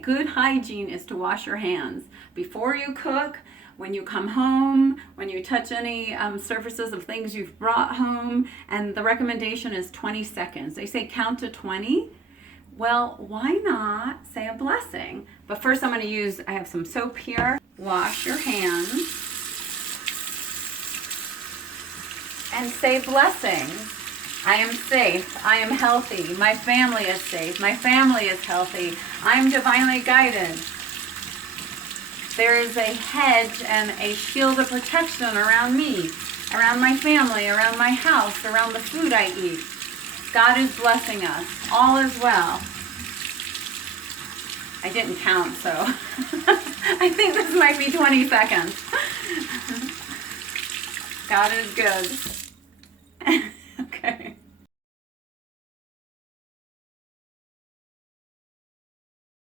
Good hygiene is to wash your hands before you cook, when you come home, when you touch any surfaces of things you've brought home, and the recommendation is 20 seconds. They say count to 20. Well, why not say a blessing? But first I have some soap here. Wash your hands and say blessings. I am safe. I am healthy. My family is safe. My family is healthy. I am divinely guided. There is a hedge and a shield of protection around me, around my family, around my house, around the food I eat. God is blessing us. All is well. I didn't count, so I think this might be 20 seconds. God is good.